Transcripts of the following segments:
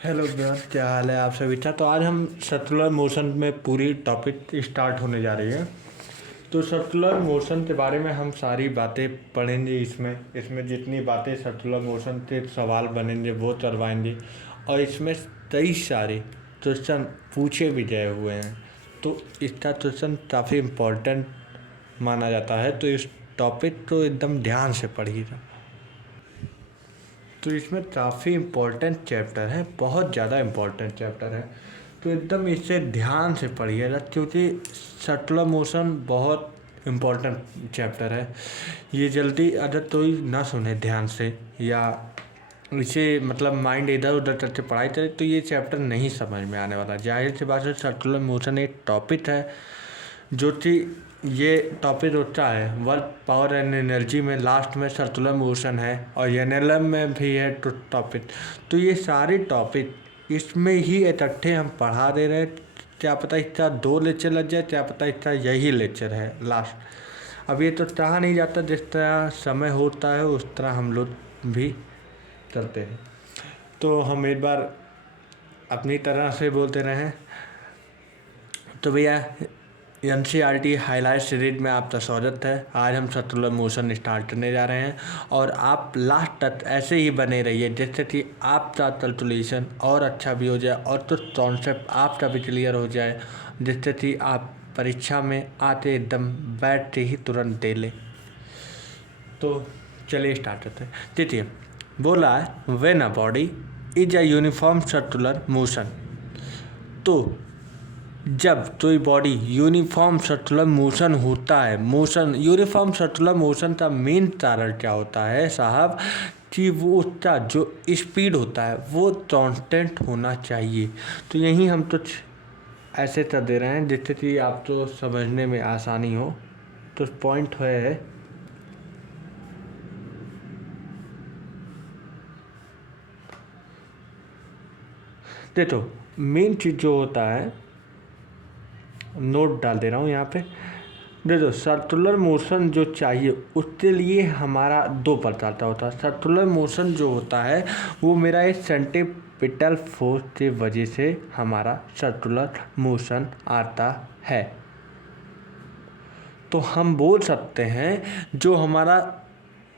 Hello brother, क्या हाल है आप सभी का। तो आज हम सर्कुलर मोशन में पूरी टॉपिक स्टार्ट होने जा रही है। तो सर्कुलर मोशन के बारे में हम सारी बातें पढ़ेंगे। इसमें जितनी बातें सर्कुलर मोशन के सवाल बनेंगे वो करवाएंगे, और इसमें कई सारे क्वेश्चन पूछे भी गए हुए हैं। तो इसका क्वेश्चन काफ़ी इम्पोर्टेंट माना जाता है। तो इस टॉपिक को एकदम ध्यान से पढ़िएगा। तो इसमें काफ़ी इम्पोर्टेंट चैप्टर है, बहुत ज़्यादा इम्पोर्टेंट चैप्टर है। तो एकदम इसे ध्यान से पढ़िएगा, क्योंकि सर्कुलर मोशन बहुत इम्पोर्टेंट चैप्टर है। ये जल्दी अगर कोई ना सुने ध्यान से, या इसे मतलब माइंड इधर उधर करके पढ़ाई करे, तो ये चैप्टर नहीं समझ में आने वाला। जाहिर सी बात है, सर्कुलर मोशन एक टॉपिक है जो कि ये टॉपिक होता है वर्क, पावर एंड एनर्जी में लास्ट में सर्कुलर मोशन है, और एनएलएम में भी है टॉपिक। तो ये सारे टॉपिक इसमें ही इकट्ठे हम पढ़ा दे रहे हैं। क्या पता इसका 2 लेक्चर लग जाए, क्या पता इसका यही लेक्चर है लास्ट। अब ये तो कहा नहीं जाता, जिस तरह समय होता है उस तरह हम लोग भी करते हैं। तो हम एक बार अपनी तरह से बोलते रहे। तो भैया, NCERT हाईलाइट सीरीज में आपका स्वागत है। आज हम सर्कुलर मोशन स्टार्ट करने जा रहे हैं, और आप लास्ट तक ऐसे ही बने रहिए, जिससे कि आपका कैलकुलेशन और अच्छा भी हो जाए, और कुछ कॉन्सेप्ट आपका भी क्लियर हो जाए, जिससे कि आप परीक्षा में आते एकदम बैठ के ही तुरंत दे लें। तो चलिए स्टार्ट करते हैं। देखिए, बोला है when a body is a uniform circular motion. तो जब कोई बॉडी यूनिफॉर्म सर्कुलर मोशन होता है, यूनिफॉर्म सर्कुलर मोशन का मेन कारण क्या होता है साहब, कि वो उसका जो स्पीड होता है वो कांस्टेंट होना चाहिए। तो यही हम कुछ ऐसे कर दे रहे हैं जिससे कि आपको समझने में आसानी हो। तो पॉइंट है, देखो मेन चीज़ जो होता है, नोट डाल दे रहा हूँ यहाँ पे। देखो, सर्कुलर मोशन जो चाहिए उसके लिए हमारा 2 प्रकार का होता है। सर्कुलर मोशन जो होता है वो मेरा एक सेंट्रीपिटल फोर्स की वजह से हमारा सर्कुलर मोशन आता है। तो हम बोल सकते हैं जो हमारा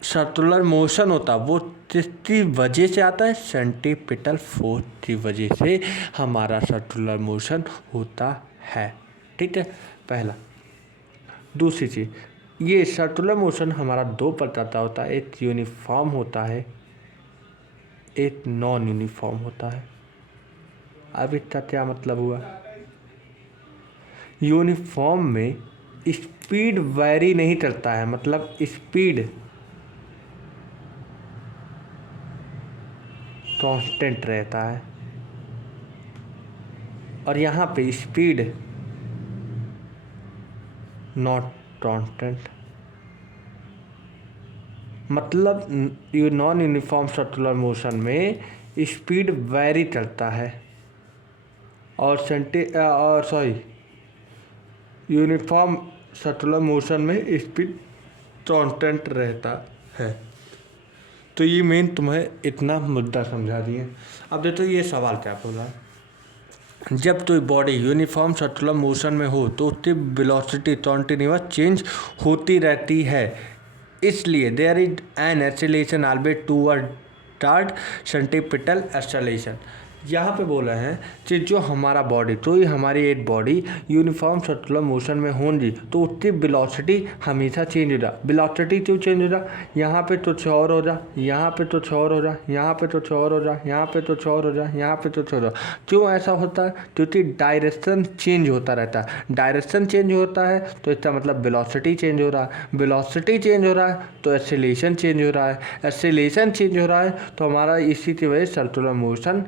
सर्कुलर मोशन होता है वो किसकी वजह से आता है, सेंट्रीपिटल फोर्स की वजह से हमारा सर्कुलर मोशन होता है। ठीक है, पहला। दूसरी चीज़, ये सर्कुलर मोशन हमारा 2 प्रकार का होता है। एक यूनिफॉर्म होता है, एक नॉन यूनिफॉर्म होता है। अब इसका क्या मतलब हुआ, यूनिफॉर्म में स्पीड वेरी नहीं करता है, मतलब स्पीड कांस्टेंट रहता है, और यहाँ पे स्पीड नॉट कांस्टेंट। मतलब नॉन यूनिफॉर्म सर्कुलर मोशन में स्पीड वेरी करता है, और यूनिफॉर्म सर्कुलर मोशन में स्पीड कांस्टेंट रहता है। तो ये मेन तुम्हें इतना मुद्दा समझा दिए। अब देखो ये सवाल क्या बोला, जब कोई बॉडी यूनिफॉर्म सर्कुलर मोशन में हो तो उसकी वेलोसिटी कॉन्टिन्यूअस चेंज होती रहती है, इसलिए there is an acceleration always toward centripetal acceleration. यहाँ पे बोला है कि जो हमारा बॉडी, तो ये हमारी एक बॉडी यूनिफॉर्म सर्कुलर मोशन में होंगी तो उसकी वेलोसिटी हमेशा चेंज हो रहा। वेलोसिटी क्यों चेंज हो रहा, यहाँ पे तो और हो रहा, यहाँ पे तो और हो रहा, यहाँ पे तो और हो रहा, यहाँ पे तो और हो रहा, यहाँ पे तो और हो रहा। क्यों ऐसा होता है, क्योंकि डायरेक्शन चेंज होता रहता है। डायरेक्शन चेंज होता है तो इसका मतलब वेलोसिटी चेंज हो रहा है। वेलोसिटी चेंज हो रहा है तो एक्सेलरेशन चेंज हो रहा है। एक्सेलरेशन चेंज हो रहा है तो हमारा इसी की वजह से सर्कुलर मोशन,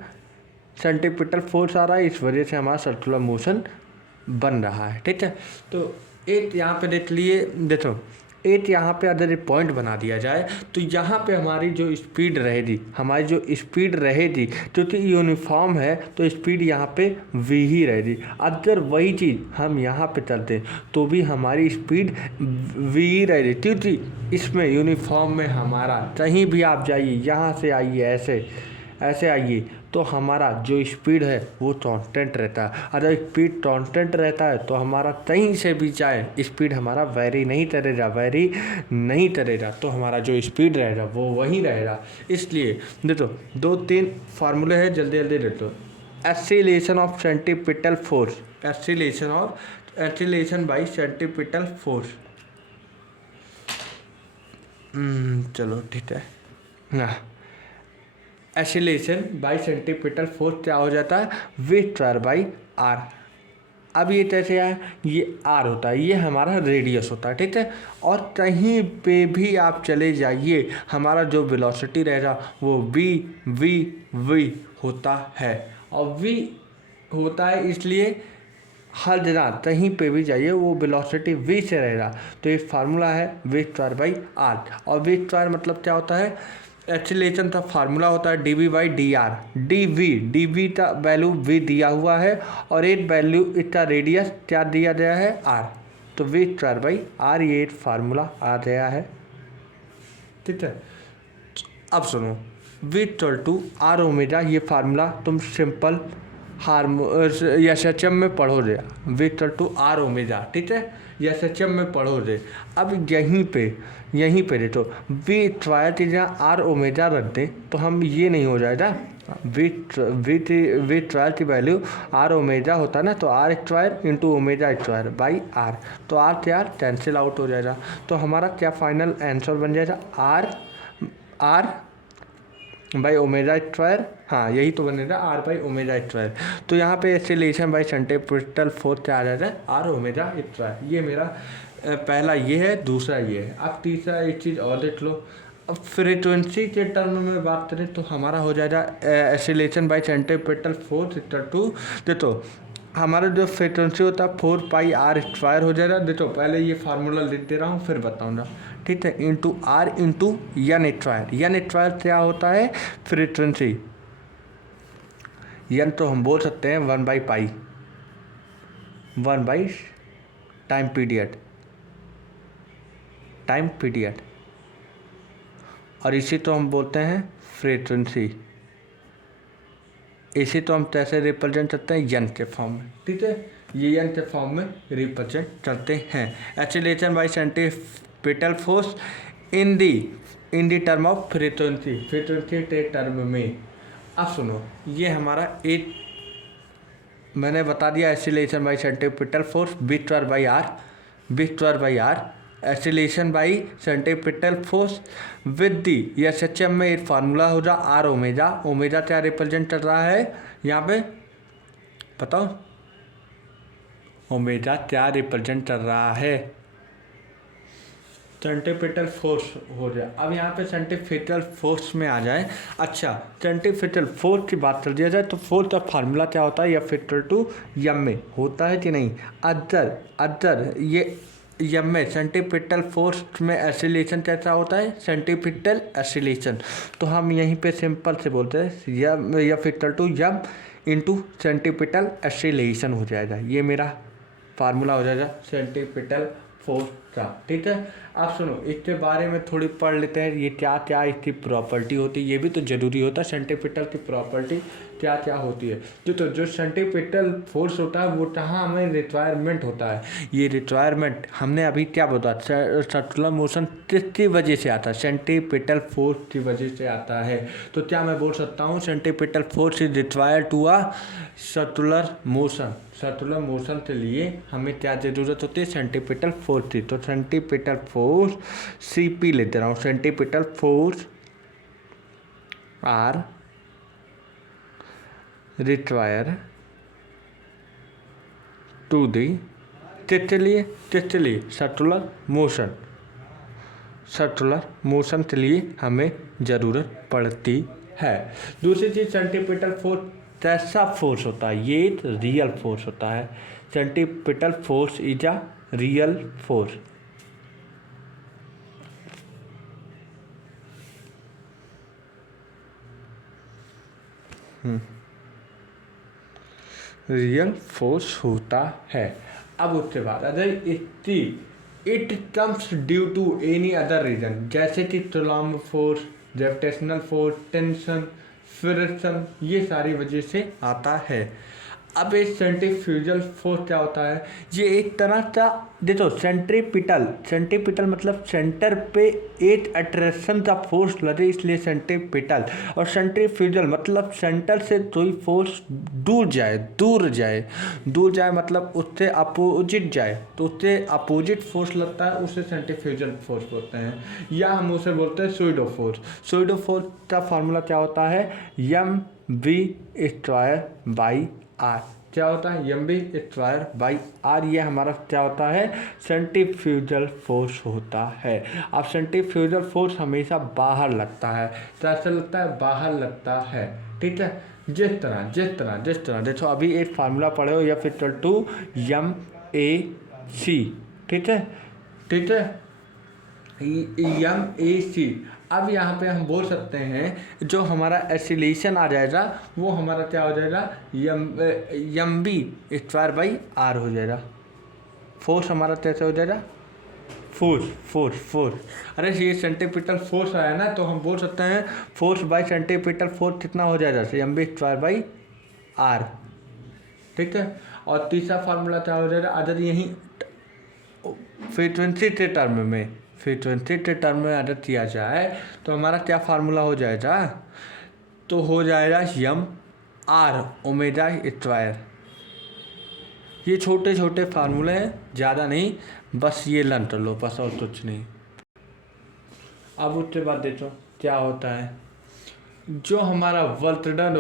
सेंट्रीपिटल फोर्स आ रहा है, इस वजह से हमारा सर्कुलर मोशन बन रहा है। ठीक है, तो एक यहाँ पे देख लिए, देखो एक यहाँ पे अगर एक पॉइंट बना दिया जाए तो यहाँ पे हमारी जो स्पीड रहेगी, क्योंकि यूनिफॉर्म है तो स्पीड यहाँ पे v ही रहेगी। अगर वही चीज़ हम यहाँ पे चलते तो भी हमारी स्पीड v ही रहेगी, क्योंकि इसमें यूनिफॉर्म में हमारा कहीं भी आप जाइए, यहाँ से आइए, ऐसे आइए, तो हमारा जो स्पीड है वो कांस्टेंट रहता है। अगर स्पीड कांस्टेंट रहता है तो हमारा कहीं से भी जाए स्पीड हमारा वेरी नहीं करेगा, तो हमारा जो स्पीड रहेगा वो वहीं रहेगा। इसलिए देखो 2-3 फार्मूले हैं, जल्दी जल्दी देखो। Acceleration of centripetal force, acceleration by centripetal force, चलो ठीक है। हाँ, एक्सीलरेशन बाई सेंट्रीपिटल फोर्स क्या हो जाता है, वी स्क्वायर बाई आर। अब ये कैसे है, ये आर होता है, ये हमारा रेडियस होता है, ठीक है। और कहीं पे भी आप चले जाइए हमारा जो वेलोसिटी रहेगा वो वी होता है। और वी होता है इसलिए हर जगह कहीं पे भी जाइए वो वेलोसिटी वी से रहेगा। तो ये फार्मूला है वी स्क्वायर बाई आर। और वी स्क्वायर मतलब क्या होता है, एक्सीलरेशन का फार्मूला होता है D we by D r. D v का वैल्यू वी दिया हुआ है और एक वैल्यू इसका रेडियस क्या दिया गया है, आर। तो वी स्क्वायर बाई आर ये एक फार्मूला आ गया है, ठीक है। अब सुनो, v equal to are omega, ये फार्मूला तुम सिंपल एसएचएम में पढ़ोगे, v equal to are omega, ठीक है, एसएचएम में पढ़ोगे। अब यहीं पे देखो वी स्क्वायर की जगह आर ओमेगा रख दें तो हम ये नहीं हो जाएगा, वी स्क्वायर की वैल्यू आर ओमेगा होता है ना, तो r square into omega square by are, तो आर क्या कैंसिल आउट हो जाएगा। तो हमारा क्या फाइनल आंसर बन जाएगा, आर बाई ओमेगा स्क्वायर, हाँ यही तो बनेगा, आर बाई ओमेगा स्क्वायर। तो यहाँ पे एक्सीलरेशन बाई सेंट्रीपिटल फोर्स क्या आ जाएगा, आर ओमेगा स्क्वायर। ये मेरा पहला ये है, दूसरा ये है। अब तीसरा एक चीज़ और देख लो। अब फ्रीक्वेंसी के टर्म में बात करें तो हमारा हो जाएगा acceleration by centripetal force equal to, देखो हमारा जो फ्रीक्वेंसी होता है 4 पाई आर स्क्वायर हो जाएगा। देखो पहले ये फार्मूला लिख दे रहा हूँ फिर बताऊँगा, ठीक है। Into are into n square क्या होता है, फ्रीक्वेंसी। एन तो हम बोल सकते हैं 1/पाई, 1 बाई टाइम पीरियड, और इसी तो हम बोलते हैं फ्रीक्वेंसी। इसी तो हम कैसे रिप्रेजेंट करते हैं, एन के फॉर्म में, ठीक है। ये एन के फॉर्म में रिप्रेजेंट करते हैं। Acceleration by centripetal force in the term of frequency के टर्म में। अब सुनो, ये हमारा एक मैंने बता दिया, acceleration by centripetal force v square by r, acceleration by centripetal force with the SHM में एक फार्मूला हो जा आर ओमेगा क्या रिप्रेजेंट कर रहा है यहाँ पे बताओ, ओमेगा क्या रिप्रेजेंट कर रहा है, सेंट्रीपिटल फोर्स हो जाए। अब यहाँ पे सेंट्रीपिटल फोर्स में आ जाए। अच्छा, सेंट्रीपिटल फोर्स की बात कर दिया जाए तो फोर्स का फार्मूला क्या होता है, या फिटर टू यम में होता है कि नहीं। अदर ये यम में सेंट्रीपिटल फोर्स में एक्सीलरेशन कैसा होता है, सेंट्रीपिटल एक्सीलरेशन। तो हम यहीं पे सिंपल से बोलते हैं यम या फिटर टू यम इंटू सेंट्रीपिटल एक्सीलरेशन हो जाएगा। ये मेरा फार्मूला हो जाएगा सेंट्रीपिटल फोर्स का, ठीक है। आप सुनो, इसके बारे में थोड़ी पढ़ लेते हैं, ये क्या क्या इसकी प्रॉपर्टी होती है, ये भी तो जरूरी होता है। सेंट्रीपिटल की प्रॉपर्टी क्या क्या होती है, जो सेंट्रीपिटल फोर्स होता है वो कहाँ हमें रिक्वायरमेंट होता है। ये रिक्वायरमेंट हमने अभी क्या बताया, सर्कुलर मोशन किसकी वजह से आता है, सेंट्रीपिटल फोर्स की वजह से आता है। तो क्या मैं बोल सकता हूँ, centripetal force is required to a circular motion के लिए हमें क्या जरूरत होती है, सेंट्रीपिटल फोर्स की। तो सेंट्रीपिटल फोर्स सीपी लेते रहा हूँ, centripetal force are require to the चलिए सर्कुलर मोशन के लिए हमें ज़रूरत पड़ती है। दूसरी चीज़, सेंट्रीपिटल फोर्स कैसा फोर्स होता है, ये एक रियल फोर्स होता है। Centripetal force is a real force. Real force होता है। अब उसके बाद अगर it comes due to any other reason, जैसे कि Coulomb force, gravitational force, tension, friction, ये सारी वजह से आता है। अब एक सेंट्रीफ्यूगल फोर्स क्या होता है, ये एक तरह का, देखो सेंट्रीपिटल मतलब सेंटर पे एक अट्रैक्शन का फोर्स लगे, इसलिए सेंट्रीपिटल। और सेंट्रीफ्यूगल मतलब सेंटर से कोई फोर्स दूर जाए मतलब उससे अपोजिट जाए, तो उससे अपोजिट फोर्स लगता है, उसे सेंट्रीफ्यूगल फोर्स बोलते हैं, या हम उसे बोलते हैं सूडो फोर्स का फॉर्मूला क्या होता है, m v square by r. क्या होता है, m B square by are, ये हमारा क्या होता है, सेंट्रीफ्यूगल फोर्स होता है। अब सेंट्रीफ्यूगल फोर्स हमेशा बाहर लगता है, कैसे लगता है, बाहर लगता है, ठीक है। जिस तरह देखो अभी एक फार्मूला पढ़े हो, F equal to M A C, ठीक है एम ए सी। अब यहाँ पे हम बोल सकते हैं जो हमारा एक्सीलरेशन आ जाएगा वो हमारा क्या हो जाएगा, m B square by are हो जाएगा। फोर्स हमारा कैसे हो जाएगा, फोर्स अरे ये सेंट्रीपिटल फोर्स आया ना, तो हम बोल सकते हैं फोर्स बाई सेंट्रीपिटल फोर्स कितना हो जाएगा, m B square by r, ठीक है। और तीसरा फार्मूला क्या हो जाएगा, अगर यहीं फ्रीक्वेंसी के टर्म में अगर किया जाए तो हमारा क्या फार्मूला हो जाएगा, तो हो जाएगा यम आर ओमेगा स्क्वायर। ये छोटे छोटे फार्मूले हैं, ज़्यादा नहीं, बस ये लर्न कर लो बस, और कुछ नहीं। अब उसके बाद देखो क्या होता है, जो हमारा वर्क डन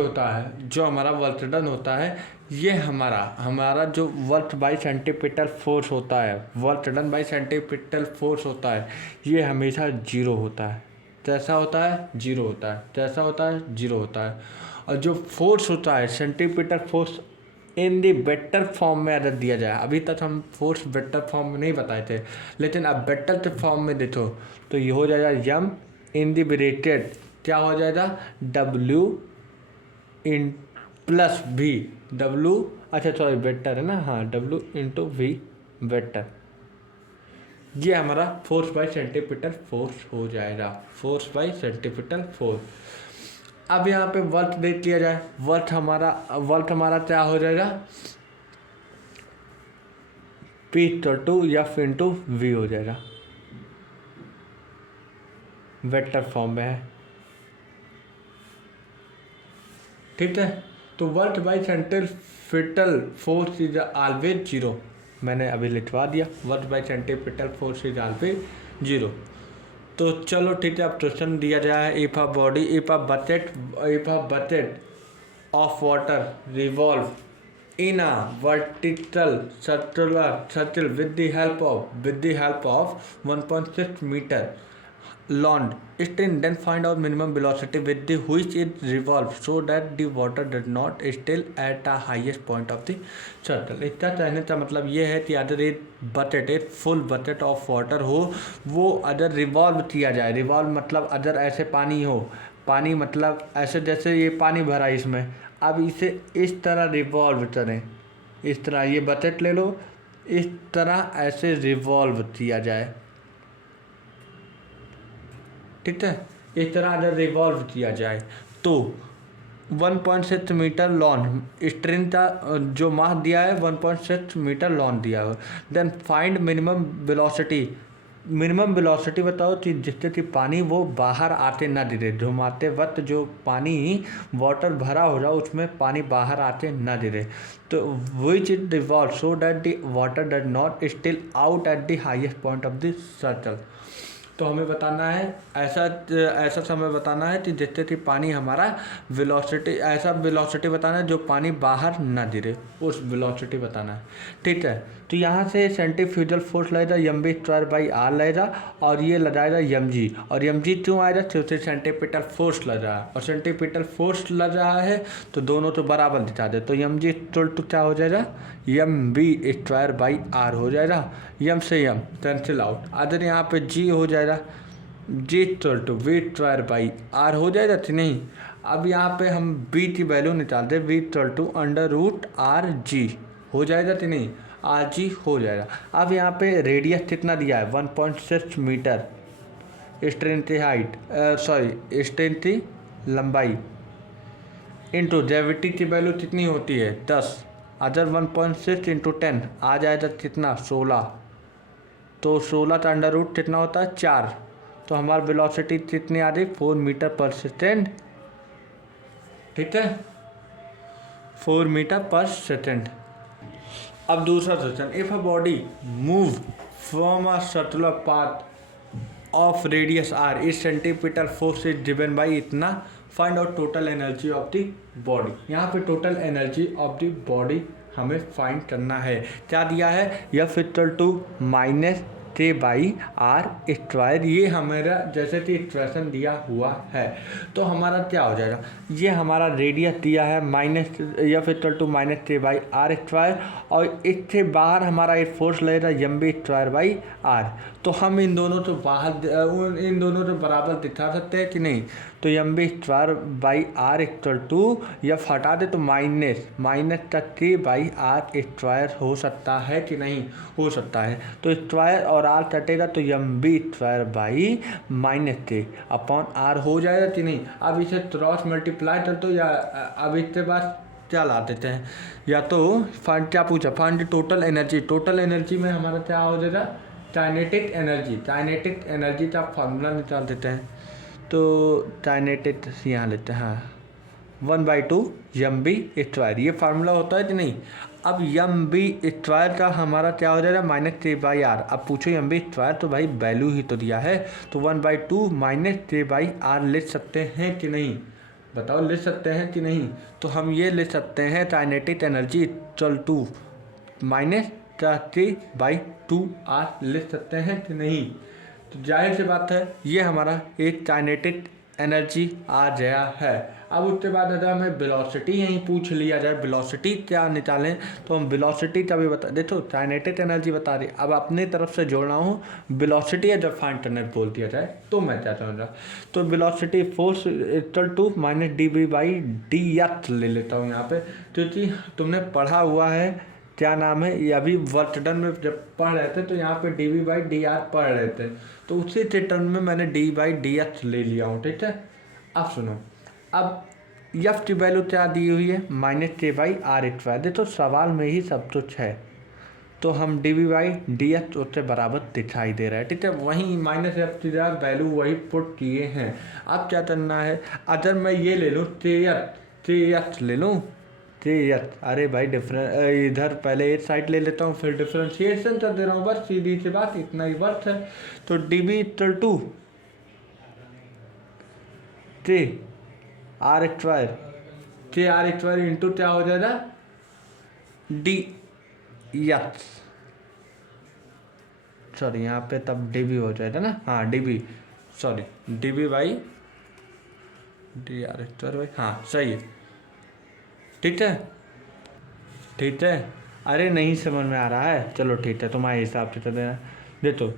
होता है ये हमारा जो वर्क बाई सेंटीपिटल फोर्स होता है, work done by centripetal force होता है, ये हमेशा जीरो होता है। कैसा होता है, जीरो होता है। और जो फोर्स होता है centripetal force in the better form में अगर दिया जाए, अभी तक हम फोर्स बेटर फॉर्म में नहीं बताए थे, लेकिन अब बेटर के फॉर्म में देखो तो ये हो जाएगा यम इन दी ब्रैकेट, क्या हो जाएगा, W in plus V, W, अच्छा सॉरी वेक्टर है ना, हाँ W इंटू V वेक्टर, ये हमारा फोर्स बाई सेंटीपिटल फोर्स हो जाएगा, फोर्स बाई सेंटीपिटल फोर्स। अब यहाँ पे वर्क देख लिया जाए, वर्क हमारा क्या हो जाएगा, P to F into V हो जाएगा, वेक्टर फॉर्म में है, ठीक है। तो work by centripetal force is always zero, मैंने अभी लिखवा दिया, work by centripetal force is always zero. तो चलो ठीक है, अब क्वेश्चन दिया जाए, if a bucket of water revolve in a vertical circle with the help of 1.6 meter long string, then find out minimum velocity with the which it revolves so that the water does not still at the highest point of the circle। इसका कहने का मतलब ये है कि अगर एक full bucket of water हो, वो अगर रिवॉल्व किया जाए, रिवॉल्व मतलब अगर ऐसे पानी मतलब ऐसे जैसे ये पानी भरा इसमें, अब इसे इस तरह रिवॉल्व करें, इस तरह ये बकेट ले लो, इस तरह ऐसे रिवॉल्व किया जाए, ठीक है। इस तरह अगर रिवॉल्व किया जाए तो 1.6 मीटर लॉन्ग स्ट्रिंग का जो मास दिया है 1.6 मीटर लॉन्ग दिया है। देन फाइंड मिनिमम वेलोसिटी बताओ कि जिससे कि पानी वो बाहर आते ना गिरे, घुमाते वक्त जो पानी वाटर भरा हो जाए उसमें पानी बाहर आते ना गिरे, तो which is revolve so that the water does not still out at the highest point of the circle. तो हमें बताना है ऐसा समय बताना है कि जिससे कि पानी हमारा ऐसा वेलोसिटी बताना है जो पानी बाहर ना गिरे, उस वेलोसिटी बताना है, ठीक है। तो यहाँ से सेंट्रीफ्यूगल फोर्स लगेगा m B square by are लगेगा, और ये लगाएगा एम जी, और एम जी क्यों आएगा, क्योंकि सेंट्रीपिटल फोर्स लग रहा है, और सेंट्रीपिटल फोर्स लग रहा है तो दोनों तो बराबर दिखा दे, तो एम जी इक्वल टू क्या हो जाएगा, m B square by are हो जाएगा, एम से एम कैंसिल आउट, अगर यहाँ पे जी हो जाएगा, G equal to V square by are हो जाएगा कि नहीं। अब यहाँ पे हम बी की वैल्यू निकालते हैं, v equal to under root r g हो जाएगा कि नहीं, आर जी हो जाएगा। अब यहाँ पे रेडियस कितना दिया है 1.6 मीटर, स्ट्रेंथ की हाइट स्ट्रेंथ की लंबाई इंटू ग्रेविटी की वैल्यू कितनी होती है 10, अदर 1.6 इंटू 10 आ जाएगा कितना 16, तो 16 का अंडर रूट कितना होता है 4, तो हमारी वेलोसिटी कितनी आ रही 4 मीटर पर सेकेंड। ठीक है, 4 मीटर पर सेकेंड। अब दूसरा question, if a body move from a circular path of radius R is centimeter force is given by इतना, find out total energy of the body. यहाँ पे total energy of the body हमें find करना है। क्या दिया है, F equal to minus के बाई आर स्क्वायर, ये हमारा जैसे कि इक्वेशन दिया हुआ है। तो हमारा क्या हो जाएगा, ये हमारा रेडियस दिया है minus F equal to minus के बाई आर स्क्वायर, और इससे बाहर हमारा एक फोर्स लगेगा m B square by are. तो हम इन दोनों को बाहर इन दोनों को बराबर दिखा सकते हैं कि नहीं, तो M B square by R equal to F हटा दे तो माइनस तक के बाई आर स्क्वायर हो सकता है कि नहीं, हो सकता है। तो स्क्वायर और आर कटेगा तो M B square by minus K upon R हो जाएगा कि नहीं। अब इसे क्रॉस मल्टीप्लाई कर दो, या अब इसके बाद क्या ला देते हैं, या तो फाइंड, क्या पूछा, find total energy. Total energy में हमारा क्या हो जाएगा काइनेटिक एनर्जी। काइनेटिक एनर्जी का फार्मूला निकाल देते हैं, तो काइनेटिक यहाँ लेते हैं, हाँ 1/2 एम बी स्क्वायर, ये फार्मूला होता है कि नहीं। अब एम बी स्क्वायर का हमारा क्या हो जाएगा माइनस के बाई आर। अब पूछो एम बी स्क्वायर, तो भाई वैल्यू ही तो दिया है, तो 1/2 माइनस के बाई आर लिख सकते हैं कि नहीं, बताओ लिख सकते हैं कि नहीं। तो हम ये लिख सकते हैं kinetic energy equal to minus के बाई 2 आर लिख सकते हैं कि नहीं। तो जाहिर सी बात है ये हमारा एक काइनेटिक एनर्जी आ गया है। अब उसके बाद अगर हमें वेलोसिटी यहीं पूछ लिया जाए, वेलोसिटी क्या निकालें, तो हम वेलोसिटी का भी बता, देखो काइनेटिक एनर्जी बता रही, अब अपने तरफ से जोड़ना हूँ वेलोसिटी या जब फाइंड करने बोल दिया जाए तो मैं क्या चाहूँगा, तो velocity force equal to minus D B by D H ले लेता हूँ यहाँ पे, क्योंकि तुमने पढ़ा हुआ है, क्या नाम है, ये अभी वर्कडन में जब पढ़ रहे थे तो यहाँ पे D we by D R पढ़ रहे थे, तो उसी टर्म में मैंने डी बाई डी एच ले लिया हूँ। ठीक है, अब सुनो, अब एफ की वैल्यू क्या दी हुई है माइनस के बाई आर स्क्वायर, देखो सवाल में ही सब कुछ है, तो हम D we by D H उससे बराबर दिखाई दे रहा है। ठीक है, वहीं माइनस एफ की वैल्यू वही पुट किए हैं। अब क्या करना है, अगर मैं ये ले लूँ टी ले लूँ अरे भाई इधर पहले एक साइड ले लेता हूँ, फिर डिफ्रेंशिएशन कर दे रहा हूँ, बस सीधी सी बात, इतना ही वर्थ है। तो D B equal to T R square into क्या हो जाएगा डी एच, सॉरी यहाँ पे तब डी बी हो जाएगा ना, हाँ D B, sorry D B by D R square by, हाँ सही है। ठीक है, अरे नहीं समझ में आ रहा है, चलो ठीक है, तुम्हारे हिसाब से चल देना। देखो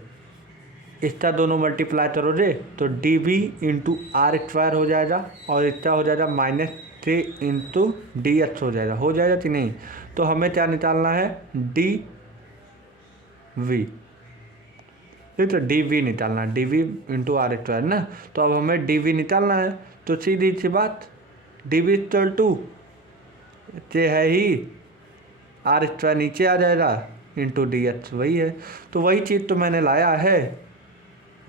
इसका दोनों मल्टीप्लाई करोगे तो D B into R square हो जाएगा, और इसका हो जाएगा माइनस के इंटू डी एच हो जाएगा कि नहीं। तो हमें क्या निकालना है डी वी, ठीक है, डी वी निकालना है, D V into R square ना, तो अब हमें डी वी निकालना है, तो सीधी सी बात डी वी इक्वल टू ये है ही आर स्क्वायर नीचे आ जाएगा इंटू डी एच, वही है। तो वही चीज़ तो मैंने लाया है,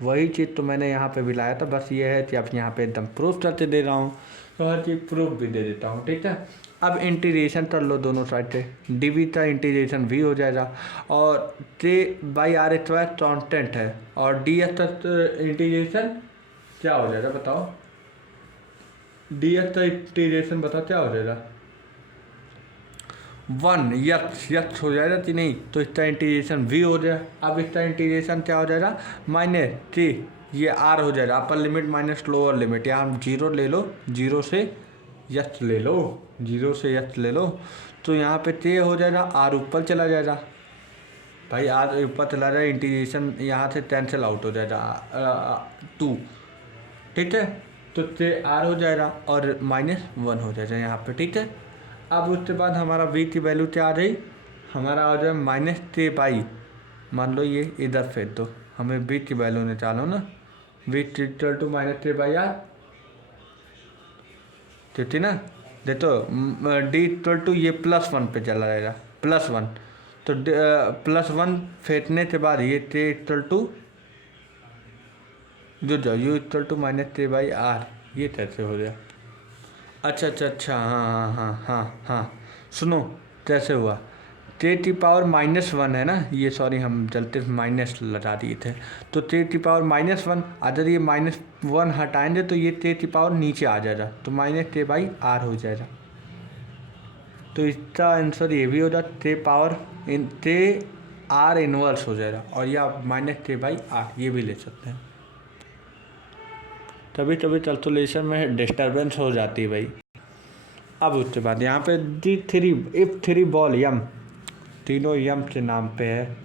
वही चीज़ तो मैंने यहाँ पे भी लाया था, बस ये है कि अब यहाँ पे एकदम प्रूफ करके दे रहा हूँ, तो हर चीज़ प्रूफ भी दे देता हूँ। ठीक है, अब इंटीग्रेशन कर लो दोनों साइड से, डी वी का इंटीग्रेशन भी हो जाएगा, और के बाई आर स्क्वायर कॉन्स्टेंट है, और डी एच का इंटीग्रेशन क्या हो जाएगा बताओ, डी एच का इंटीग्रेशन बताओ क्या हो जाएगा 1 यक्स हो जाएगा कि नहीं, तो इसका इंटीग्रेशन वी हो जाएगा। अब इसका इंटीग्रेशन क्या हो जाएगा माइनस टी, ये आर हो जाएगा, upper limit minus lower limit, यहाँ जीरो ले लो, जीरो से यक्स ले लो, तो यहाँ पे टे हो जाएगा, आर ऊपर चला जाएगा, भाई आर ऊपर चला जाएगा, इंटीग्रेशन यहाँ से कैंसिल आउट हो जाएगा 2। ठीक है, तो टे आर हो जाएगा और -1 हो जाएगा यहाँ पे। ठीक है, अब उसके बाद हमारा v की वैल्यू क्या आ रही, हमारा आ जाए माइनस के बाई, मान लो ये इधर फेंक दो, हमें v की वैल्यू निकालो ना, v इक्वल टू माइनस के बाई आर, ठीक है ना। देखो डी इक्वल टू ये +1 पे चला जाएगा, +1, तो +1 फेंकने के बाद ये टे इक्वल टू जो जाओ यू इक्वल टू -3/r, ये कैसे हो गया? अच्छा, हाँ, सुनो कैसे हुआ। t⁻−1 है ना ये, सॉरी हम जल्दी से माइनस लगा दिए थे, तो t⁻−1 अगर ये -1 हटाएंगे तो ये t⁻ नीचे आ जाएगा, तो -t/r हो जाएगा। तो इसका आंसर ये भी होगा t⁻r इनवर्स हो जाएगा, और या -t/r ये भी ले सकते हैं। तभी कैलकुलेशन में डिस्टर्बेंस हो जाती है भाई। अब उसके बाद यहाँ पे D3 इफ 3 बॉल यम, तीनों यम के नाम पे है,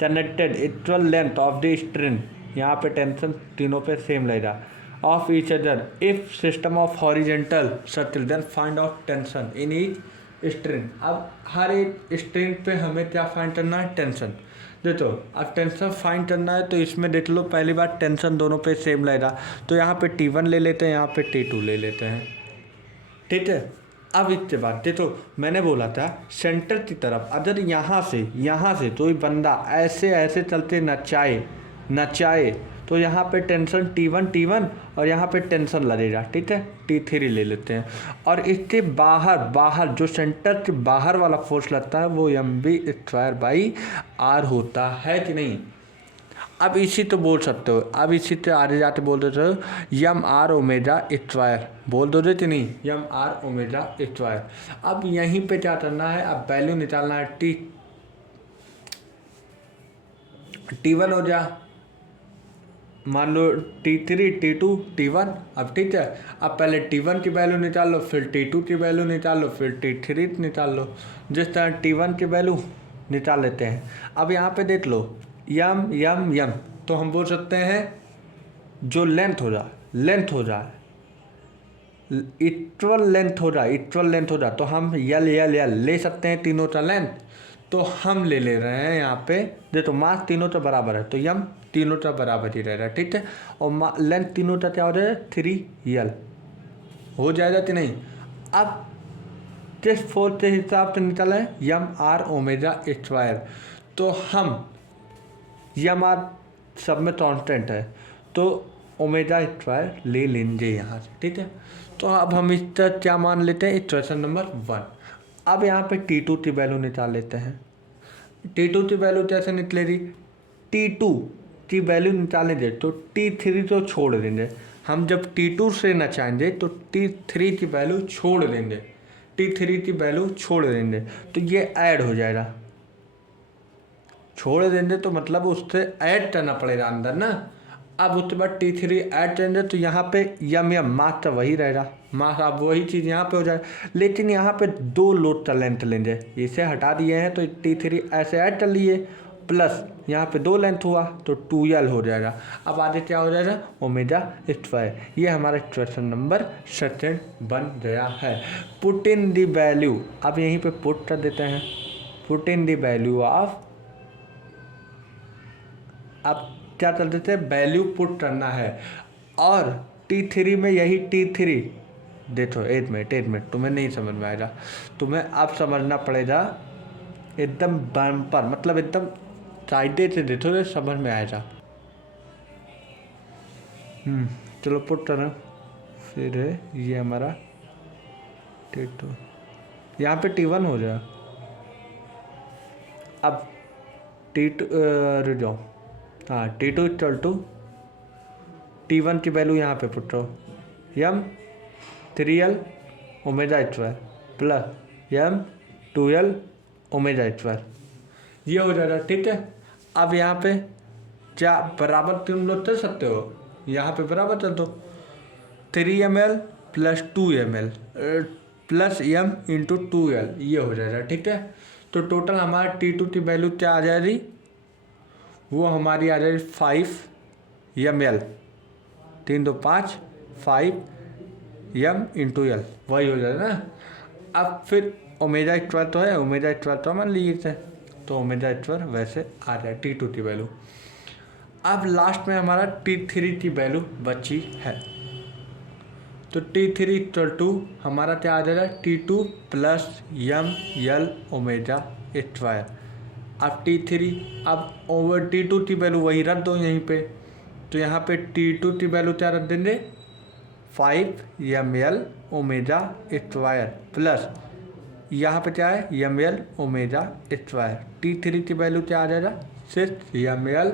connected equal length of the string, यहाँ पे टेंशन तीनों पे सेम लगेगा, of each other if system of horizontal circle then find out tension in each string. अब हर एक स्ट्रिंग पे हमें क्या फाइंड करना है? टेंशन। देखो अब टेंशन फाइंड करना है तो इसमें देख लो, पहली बार टेंशन दोनों पे सेम लगेगा, तो यहाँ पे T1 ले लेते हैं, यहाँ पे T2 ले लेते हैं, ठीक है। अब इसके बाद देखो मैंने बोला था सेंटर की तरफ अगर यहाँ से कोई बंदा ऐसे चलते नचाए तो यहाँ पे टेंशन T1 और यहाँ पे टेंशन लगेगा, ठीक है। T3 ले लेते हैं, और इसके बाहर जो सेंटर के बाहर वाला फोर्स लगता है वो mv²/r होता है कि नहीं। अब इसी तो बोल सकते हो, अब इसी से आगे जाते बोल देते हो mr⍵², बोल दो कि नहीं, mr⍵²। अब यहीं पे क्या करना है, अब वैल्यू निकालना है, T1 हो जा, मान लो T3 T2 T1। अब ठीक है, अब पहले T1 की वैल्यू निकाल लो, फिर T2 की वैल्यू निकाल लो, फिर T3 निकाल लो, जिस तरह T1 की वैल्यू निकाल लेते हैं। अब यहाँ पे देख लो यम, तो हम बोल सकते हैं जो लेंथ हो रहा है इक्वल लेंथ हो रहा, तो हम यल ले सकते हैं तीनों का लेंथ, तो हम ले रहे हैं यहाँ पे, देखो मास तीनों का बराबर है तो यम तीनों का बराबर ही रह रहा है, ठीक है। और लेंथ तीनों का क्या हो जाएगा? 3l हो जाएगा कि नहीं। अब किस फोर्स के हिसाब से निकला है? mr⍵², तो हम mr सब में कांस्टेंट है तो ⍵² ले लेंगे यहाँ से, ठीक है। तो अब हम इसका क्या मान लेते हैं? Equation number 1। अब यहाँ पे T2 की वैल्यू निकाल लेते हैं। T2 की वैल्यू कैसे निकलेगी? T2 की वैल्यू निकालने दे तो T3 तो छोड़ देंगे, हम जब T2 से नचाएंगे तो T3 की वैल्यू छोड़ देंगे, तो ये ऐड हो जाएगा, छोड़ देंगे तो मतलब उससे ऐड करना पड़ेगा अंदर ना। अब उसके बाद T3 ऐड करेंगे तो यहाँ पे यम मास तो वही रहेगा, मास अब वही चीज़ यहाँ पे हो जाए, लेकिन यहाँ पे 2 लोड का लेंथ लेंगे, इसे हटा दिए हैं तो T3 ऐसे ऐड कर लिए, प्लस यहाँ पे 2 लेंथ हुआ तो 2l हो जाएगा। अब आगे क्या हो जाएगा? ⍵²। ये हमारा इक्वेशन नंबर 2 बन गया है। पुट इन दी वैल्यू, अब यहीं पे पुट कर देते हैं, put in the value of, अब क्या कर देते हैं? वैल्यू पुट करना है, और T3 में यही T3 देखो, 8 मिनट तुम्हें नहीं समझ में आएगा, तुम्हें अब समझना पड़ेगा एकदम बम्पर, मतलब एकदम साइडे से देखो तो समझ में आएगा। चलो पुट करना, फिर ये हमारा T2, यहाँ पे T1 हो जाए। अब T2 रुक जाओ, हाँ T2 इक्वल टू T1 की वैल्यू यहाँ पे पुट करो, m3l⍵² प्लस m2l⍵², ये हो जाएगा, ठीक है। अब यहाँ पे क्या बराबर तुम लोग चल सकते हो, यहाँ पे बराबर चल दो, 3ml plus 2ml plus m into 2l, ये हो जाएगा, ठीक है। तो टोटल हमारा T2 की वैल्यू क्या आ जाएगी? वो हमारी आ जाएगी 5ml, 3 2 5 5m इंटू l, वही हो जाएगा ना। अब फिर ⍵² तो है, ⍵² तो मान लीजिए, तो ⍵² वैसे आ जाए T2 की वैल्यू। अब लास्ट में हमारा T3 की वैल्यू बची है, तो T3 इक्वल टू हमारा क्या आ जाएगा T2 प्लस यम यल ओमेगा स्क्वायर। अब T3 अब ओवर T2 की वैल्यू वही रख दो यहीं पे, तो यहाँ पे T2 की वैल्यू क्या रख देंगे 5 यम यल ओमेगा स्क्वायर प्लस यहाँ पे क्या है यम यल ओमेगा स्क्वायर। T3 की वैल्यू क्या आ जाएगा 6 यम यल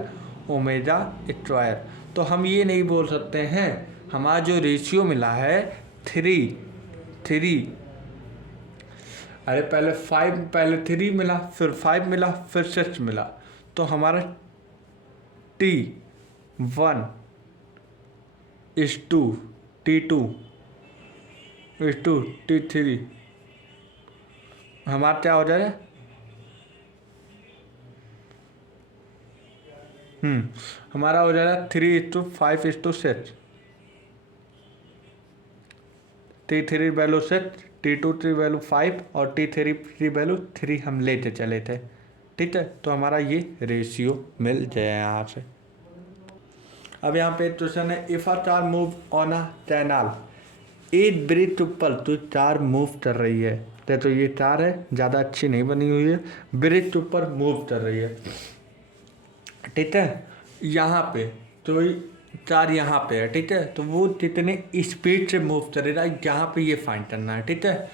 ओमेगा स्क्वायर। तो हम ये नहीं बोल सकते हैं, हमारा जो रेशियो मिला है 3, अरे पहले 3 मिला, फिर 5 मिला, फिर 6 मिला, तो हमारा T1 is to T2 is to T3 हमारा क्या हो जाएगा हमारा हो जाएगा 3:5:6। T3 वैल्यू 6, T2 की वैल्यू 5 और T3 की वैल्यू 3 हम लेते चले थे। ठीक है, तो हमारा ये रेशियो मिल जाए यहाँ से। अब यहाँ पे क्वेश्चन है if a car move on a canal एक ब्रिज ऊपर, तो कार मूव कर रही है, तो ये कार है ज़्यादा अच्छी नहीं बनी हुई है, ब्रिज के ऊपर मूव कर रही है। ठीक है, यहाँ पे तो कार यहाँ पे है। ठीक है, तो वो कितने स्पीड से मूव करेगा यहाँ पे ये फाइंड करना है। ठीक है,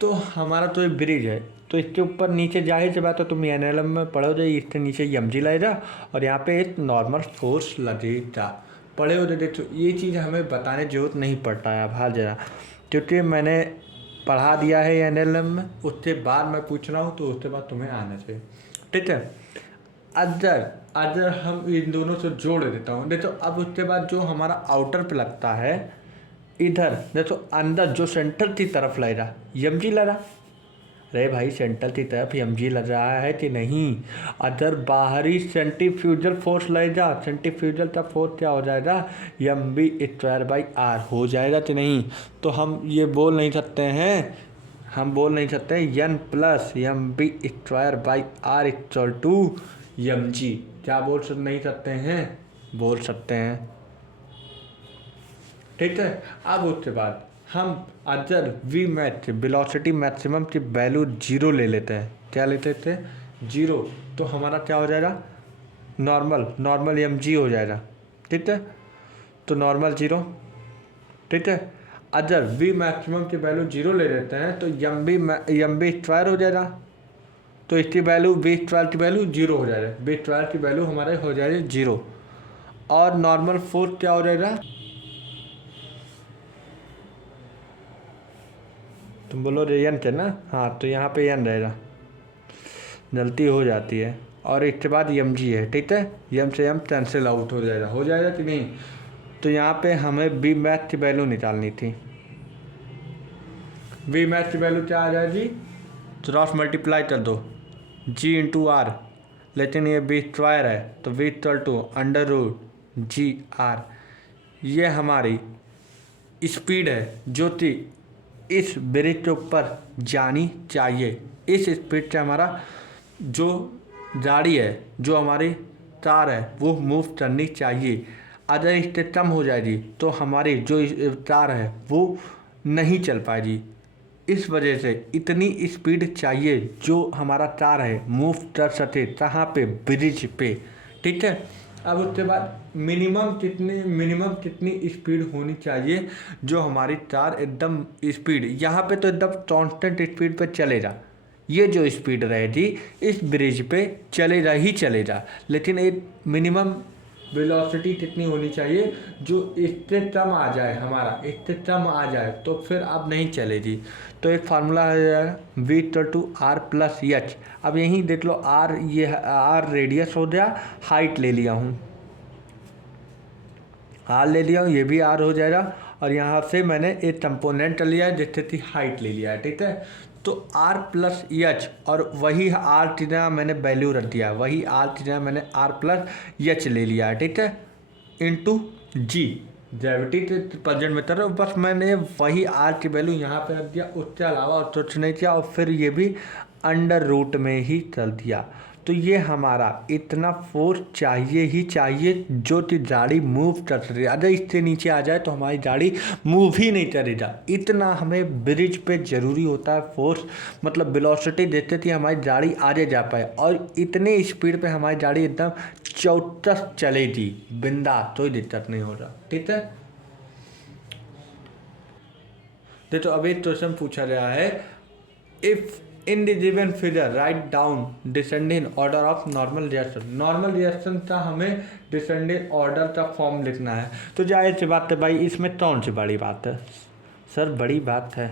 तो हमारा तो ये ब्रिज है, तो इसके ऊपर नीचे जाहिर सी बात है तुम एनएलएम में पढ़े हो जाए, इसके नीचे एमजी लगेगा और यहाँ पे एक नॉर्मल फोर्स लगेगा। पढ़े हो जाए, तो ये चीज़ हमें बताने की जरूरत नहीं पड़ता है। अब हाल जरा क्योंकि मैंने पढ़ा दिया है एनएलएम में, उसके बाद मैं पूछ रहा हूँ, तो उसके बाद तुम्हें आना चाहिए। ठीक है, अगर हम इन दोनों से जोड़ देता हूँ, देखो अब उसके बाद जो हमारा आउटर पे लगता है इधर, देखो अंदर जो सेंटर की तरफ लग रहा एमजी लग रहा, अरे भाई सेंटर की तरफ एमजी लग रहा है कि नहीं। अगर बाहरी सेंट्रीफ्यूजल फोर्स लगेगा, सेंट्रीफ्यूजल का फोर्स क्या हो जाएगा mv²/r हो जाएगा कि नहीं। तो हम ये बोल नहीं सकते हैं, हम बोल नहीं सकते n plus mv²/r equal to mg, क्या बोल नहीं सकते हैं, बोल सकते हैं। ठीक है, अब उसके बाद हम अगर वी मैच वेलोसिटी मैक्सिमम की वैल्यू 0 ले लेते हैं, क्या लेते थे 0, तो हमारा क्या हो जाएगा नॉर्मल mg हो जाएगा। ठीक है, तो नॉर्मल 0। ठीक है, अगर वी मैक्सिमम की वैल्यू 0 ले लेते हैं तो mv² हो जाएगा, तो इसकी वैल्यू v² की वैल्यू 0 हो जाएगा, v² की वैल्यू हमारे हो जाएगी 0। और नॉर्मल फोर्स क्या हो जाएगा, तुम बोलो एन थे ना, हाँ तो यहाँ पे एन रहेगा, गलती हो जाती है। और इसके बाद एम जी है। ठीक है, एम से एम कैंसिल आउट हो जाएगा कि नहीं। तो यहाँ पे हमें बी मैथ की वैल्यू निकालनी थी। बी मैथ की वैल्यू क्या आ जाएगी, तो क्रॉस मल्टीप्लाई कर दो जी इंटू आर, लेकिन ये v² है तो v = √g/r। ये हमारी स्पीड है जो कि इस ब्रिज के ऊपर जानी चाहिए। इस स्पीड से हमारा जो गाड़ी है, जो हमारी कार है, वो मूव करनी चाहिए। अगर इससे कम हो जाएगी तो हमारी जो कार है वो नहीं चल पाएगी। इस वजह से इतनी स्पीड चाहिए जो हमारा कार है मूव कर सके, कहाँ पे, ब्रिज पे। ठीक है, अब उसके बाद मिनिमम कितनी स्पीड होनी चाहिए जो हमारी कार एकदम स्पीड, यहाँ पे तो एकदम कांस्टेंट स्पीड पे चलेगा। ये जो स्पीड रहेगी इस ब्रिज पे चलेगा, लेकिन एक मिनिमम वेलोसिटी कितनी होनी चाहिए जो इससे कम आ जाए, हमारा इससे कम आ जाए तो फिर अब नहीं चलेगी। तो एक फार्मूला है v = r+h। अब यहीं देख लो r, ये r रेडियस हो गया, हाइट ले लिया हूँ, r ले लिया हूँ, ये भी r हो जाएगा। और यहाँ से मैंने एक कंपोनेंट लिया है जिससे कि हाइट ले लिया है। ठीक है, तो r+h और वही r की जगह मैंने वैल्यू रख दिया, वही r की जगह मैंने r+h ले लिया है। ठीक है, इंटू g, ग्रेविटी के प्रेजेंट में तरह, बस मैंने वही r की वैल्यू यहाँ पे रख दिया, उसके अलावा कुछ नहीं किया। और फिर ये भी अंडर रूट में ही चल दिया। तो ये हमारा इतना फोर्स चाहिए ही चाहिए जो कि गाड़ी मूव कर रही है। अगर इससे नीचे आ जाए तो हमारी गाड़ी मूव ही नहीं करेगा। इतना हमें ब्रिज पे ज़रूरी होता है फोर्स, मतलब वेलोसिटी देते थे हमारी गाड़ी आगे जा पाए, और इतनी स्पीड पे हमारी गाड़ी एकदम चौतस चलेगी बिंदास, कोई दिक्कत नहीं होगा। ठीक है, देखो अभी क्वेश्चन पूछा गया है, if in the given figure write down descending order of normal reaction. Normal reaction का हमें डिसेंडिंग ऑर्डर का फॉर्म लिखना है। तो जाहिर सी बात है भाई, इसमें कौन सी बड़ी बात है सर? बड़ी बात है,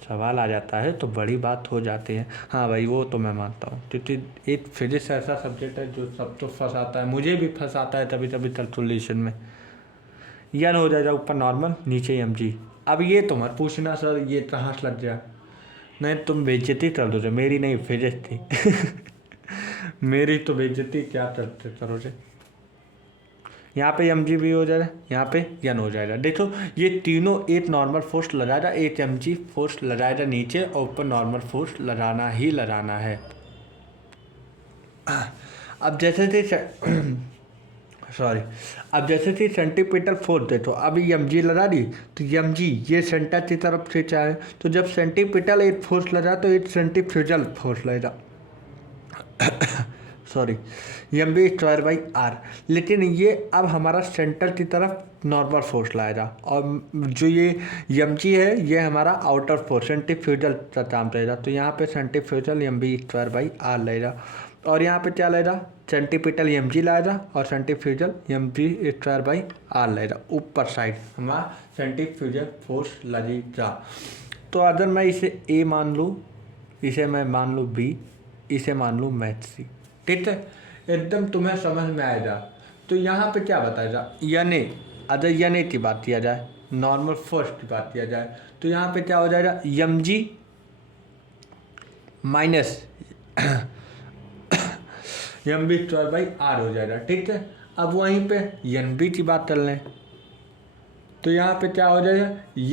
सवाल आ जाता है तो बड़ी बात हो जाती है। हाँ भाई वो तो मैं मानता हूँ, क्योंकि एक फिजिक्स ऐसा सब्जेक्ट है जो सब तो फंसाता है, मुझे भी फंसाता है तभी तभी कैलकुलेशन में। यन हो जाएगा ऊपर नॉर्मल नीचे एम जी। अब ये तो मत पूछना सर ये कहाँ से लग जाए, नहीं तुम बेइज्जती कर दोगे मेरी, नहीं फिजिक्स थी मेरी तो बेइज्जती क्या करते करोगे। यहाँ पे एम जी भी हो जाएगा, यहाँ पे यन हो जाएगा। देखो ये तीनों एक नॉर्मल फोर्स लगाएगा, एक एम जी फोर्स लगाएगा नीचे, और ऊपर नॉर्मल फोर्स लगाना ही लगाना है। अब जैसे थे सॉरी, अब जैसे थी सेंटीपीटल फोर्स दे, तो अभी एम जी लगा दी, तो एम जी ये सेंटर की तरफ से चाहे, तो जब सेंटीपीटल एक फोर्स लगा तो एक सेंटीफ्यूजल फोर्स लगेगा sorry, M B square by R. लेकिन ये अब हमारा सेंटर की तरफ नॉर्मल फोर्स लाएगा, और जो ये एम जी है ये हमारा आउटर फोर्स सेंटीफ्यूजल का काम रहेगा। तो यहाँ पे centrifugal M B square by are लगेगा, और यहाँ पे क्या लगेगा, सेंटीपीटल एम जी लाएगा और centrifugal M G square by are लगेगा। ऊपर साइड हमारा सेंटीफ्यूजल फोर्स लगेगा। तो अगर मैं इसे ए मान लूँ, इसे मैं मान लूँ बी, इसे मान लूँ मैथ सी, ठीक है, एकदम तुम्हें समझ में आएगा। तो यहाँ पे क्या बताएगा, यानी अगर यानी की बात किया जाए, नॉर्मल फोर्स की बात किया जाए, तो यहाँ पे क्या हो जाएगा, M G minus M B square by are हो जाएगा। ठीक है, अब वहीं पे एन बी की बात कर लें, तो यहाँ पे क्या हो जाएगा,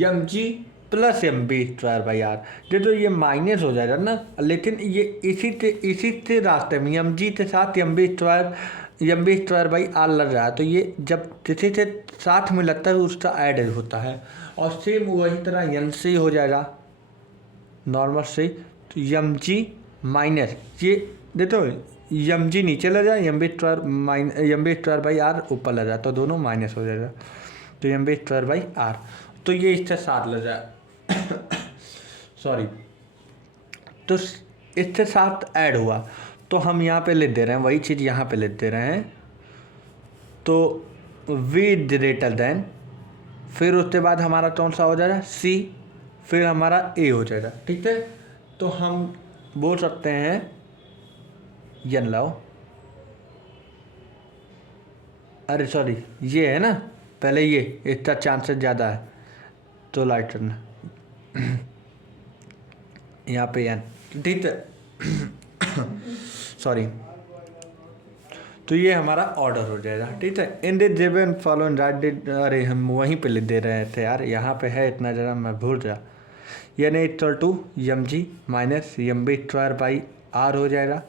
M G plus M B square by R. देखो ये माइनस हो जाएगा ना, लेकिन ये इसी से रास्ते में एम जी के साथ M B square by R लग रहा है, तो ये जब किसी से साथ में लगता है उसका ऐड होता है। और सेम वही तरह एन सी हो जाएगा नॉर्मल से, तो एम जी माइनस ये देखो एम जी नीचे लग जाए, M B square by R ऊपर लग जाए, तो दोनों माइनस हो जाएगा, तो M B square by are. तो ये इससे साथ लग जाए सॉरी, तो इससे साथ ऐड हुआ, तो हम यहाँ पे लिख दे रहे हैं वही चीज़ यहाँ पे लिख दे रहे हैं। तो वी ग्रेटर देन, फिर उसके बाद हमारा कौन सा हो जाएगा, सी, फिर हमारा ए हो जाएगा। ठीक है, तो हम बोल सकते हैं यन लाओ, अरे सॉरी ये है ना, पहले ये इसका चांसेस ज़्यादा है, तो लाइट करना यहाँ पे एन, ठीक है सॉरी, तो ये हमारा ऑर्डर हो जाएगा। ठीक है, in the given following right, अरे हम वहीं पे लिख दे रहे थे यार, यहाँ पे है इतना जरा मैं भूल जा, यानी equal to M G minus M B square by are हो जाएगा।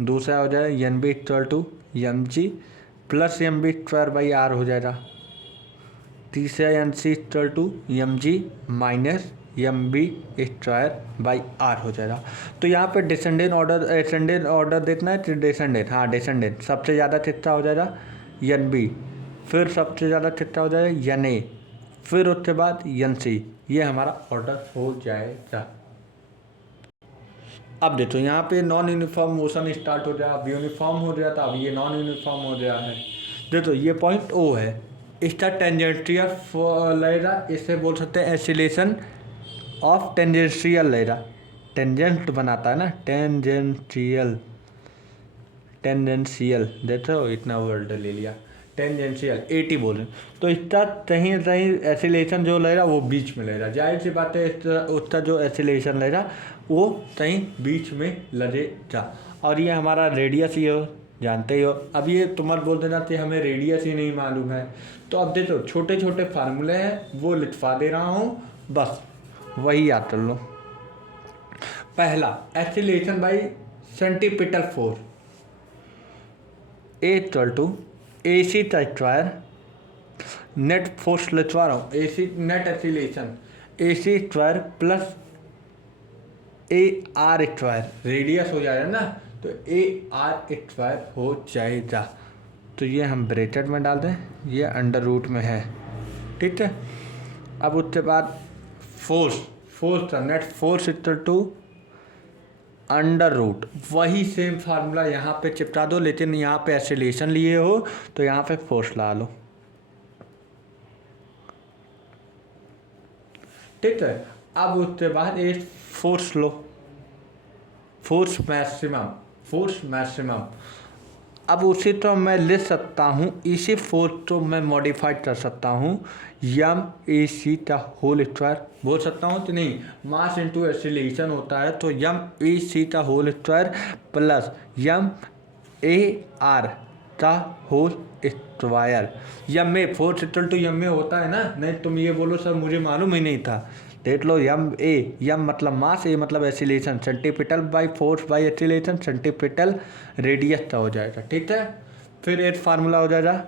दूसरा हो जाएगा N B equal to M G plus M B square by are हो जाएगा। तीसरा N C equal to M G minus M B square by are हो जाएगा। तो यहाँ पे डिसेंडेंट ऑर्डर देखना है, डिसेंडेंट, हाँ डिसेंडेंट सबसे ज़्यादा कितना हो जाएगा एन बी, फिर सबसे ज़्यादा कितना हो जाएगा एन ए, फिर उसके बाद एन सी, ये हमारा ऑर्डर हो जाएगा। अब देखो यहाँ पे नॉन यूनिफॉर्म मोशन स्टार्ट हो जाए, अब यूनिफॉर्म हो गया था, अब ये नॉन यूनिफॉर्म हो गया है। देखो ये पॉइंट ओ है, इसका टेंजेंशियल लेगा, इसे बोल सकते हैं एसिलेशन ऑफ टेंजेंशियल लेगा, टेंजेंट बनाता है ना, टेंजेंशियल देखो इतना वर्ड ले लिया, टेंजेंशियल 80 बोले, तो इसका कहीं कहीं एसिलेशन जो लेगा वो बीच में लेगा, जाहिर सी बात है उसका जो एसिलेशन लेगा वो कहीं बीच में लगेगा। और ये हमारा रेडियस ही हो, जानते ही हो। अब ये तुम मत बोल देना कि हमें रेडियस ही नहीं मालूम है, तो अब देखो छोटे छोटे फार्मूले हैं वो लिखवा दे रहा हूँ, बस वही याद कर लो। पहला acceleration by centripetal force A equal to A C square net force लिखवा रहा हूँ, A C net acceleration A C square plus A R square, radius हो जाएगा ना तो ए आर स्क्वायर हो जाएगा। तो ये हम ब्रैकेट में डाल दें, ये अंडर रूट में है, ठीक है। अब उसके बाद फोर्स का net force equal to under root, वही सेम फार्मूला यहाँ पे चिपका दो, लेकिन यहाँ पे एक्सीलरेशन लिए हो तो यहाँ पे फोर्स ला लो, ठीक है। अब उसके बाद एक फोर्स लो, फोर्स मैक्सिमम। अब उसी तो मैं लिख सकता हूँ, इसी फोर्स को मैं मॉडिफाइड कर सकता हूँ, यम ए सी का होल स्क्वायर बोल सकता हूँ कि नहीं, मास इंटू एक्सीलरेशन होता है तो यम ए सी का whole square plus M A R का होल स्क्वायर। यम में फोर्स इक्वल टू यम में होता है ना, नहीं तुम ये बोलो सर मुझे मालूम ही नहीं था, देख लो यम मतलब मास, ए मतलब acceleration, centripetal by force by acceleration, centripetal radius का हो जाएगा, ठीक है। फिर एक फार्मूला हो जाएगा,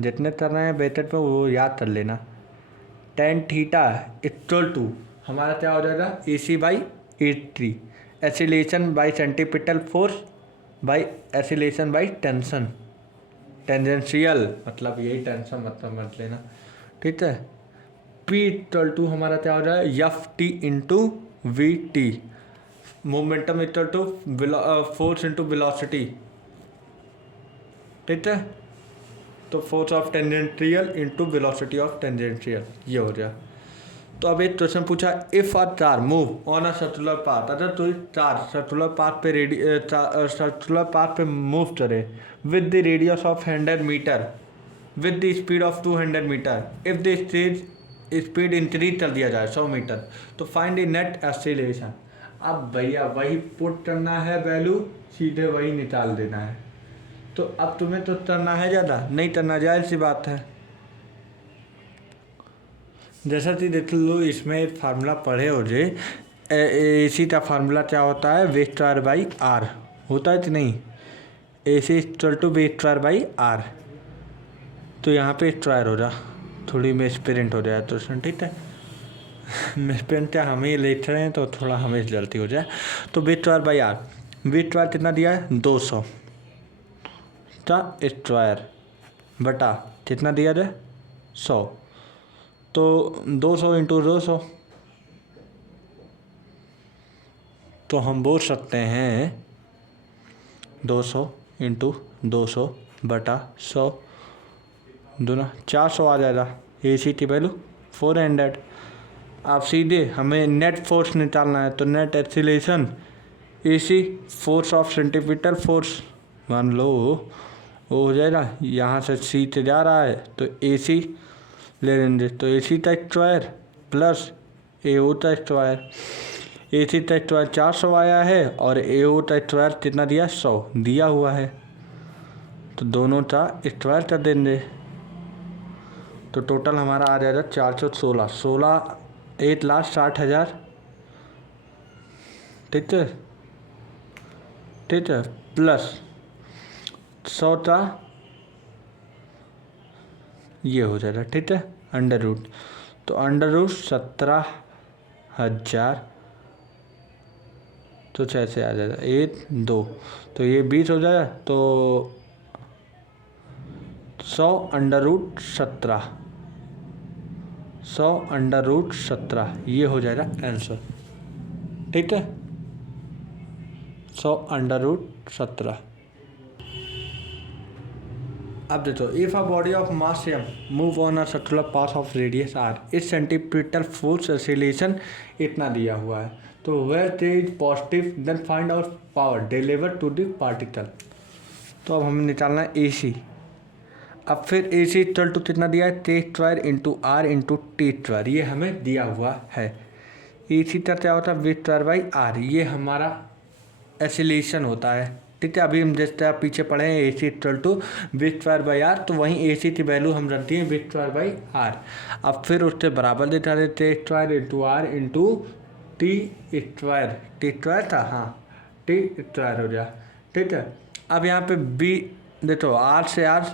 जितने करना है ब्रैकेट में वो याद कर लेना, टेन थीटा इक्वल टू हमारा क्या हो जाएगा, ए सी बाई ए3, acceleration by centripetal force by acceleration by tension, tangential मतलब यही टेंशन मतलब मत लेना, ठीक है। P इक्वल टू हमारा क्या हो रहा है, F T into V T, momentum equal to force into velocity, ठीक है। तो force of tangential into velocity of tangential, ये हो गया। तो अब एक क्वेश्चन पूछा, if a car move on a circular path, अगर कोई कार सर्कुलर पाथ पे मूव करे with the radius of 100 metre with the speed of 200 metre, if the speed increase कर दिया जाए 100 मीटर, तो फाइंड द नेट एक्सीलरेशन। अब भैया वही पुट करना है वैल्यू, सीधे वही निकाल देना है। तो अब तुम्हें तो करना है ज़्यादा, नहीं करना जायज़ सी बात है। जैसा कि देख लो इसमें एक फार्मूला पढ़े हो जे, एसी का फार्मूला क्या होता है, वे स्क्वायर बाई आर होता है कि नहीं, AC equal to V square by are. तो यहाँ पे स्क्वायर हो जा, थोड़ी मिसप्रिंट हो जाए तो ठीक है, मिसप्रिंट क्या हम ही लिख रहे हैं तो थोड़ा हमें गलती हो जाए। तो V square by R, V square कितना दिया है 200 का स्क्वायर बटा कितना दिया जाए 100, तो 200 इंटू 200, तो हम बोल सकते हैं 200 इंटू 200 बटा 100 दूना 400 आ जाएगा, ए सी की वैल्यू 400। आप सीधे हमें नेट फोर्स निकालना है, तो net acceleration A C force of centripetal force मान लो वो हो जाएगा, यहाँ से सी से जा रहा है तो ए सी ले लेंगे, तो ए सी का स्क्वायर प्लस ए ओ का स्क्वायर, ए सी का स्क्वायर 400 आया है और ए ओ का स्क्वायर कितना दिया 100 दिया हुआ है, तो दोनों का स्क्वायर कर देंगे, तो टोटल हमारा आ जाएगा 416, 1,60,000, ठीक है, ठीक है, प्लस 100 का ये हो जाएगा, ठीक है, अंडर रूट, तो अंडर रूट 17,000, तो 6 से आ जाएगा 1 2, तो ये 20 हो जाएगा, तो 100 अंडर रूट 17, 100 अंडर रूट 17 ये हो जाएगा आंसर, ठीक है, 100 अंडर रूट 17। अब देखो, if a body of mass m move on a circular path of radius r, इस सेंटीपिटल फोर्स एक्सीलरेशन इतना दिया हुआ है, तो where is positive then find out power deliver to the particle. तो अब हमें निकालना है ए सी। अब फिर ए सी इक्वल टू कितना दिया है, T square into are into T square, ये हमें दिया हुआ है। ए सी का क्या होता है, वी स्क्वायर बाई आर, ये हमारा एक्सीलरेशन होता है, ठीक है। अभी हम जैसे आप पीछे पढ़े हैं A C equal to V square by are, तो वहीं ए सी की वैल्यू हम रखते हैं वी स्क्वायर बाई आर। अब फिर उससे बराबर देता है T square into are into T square, T square था हाँ, टी स्क्वायर हो जाए। ठीक है, अब यहाँ पे बी देखो आर से आर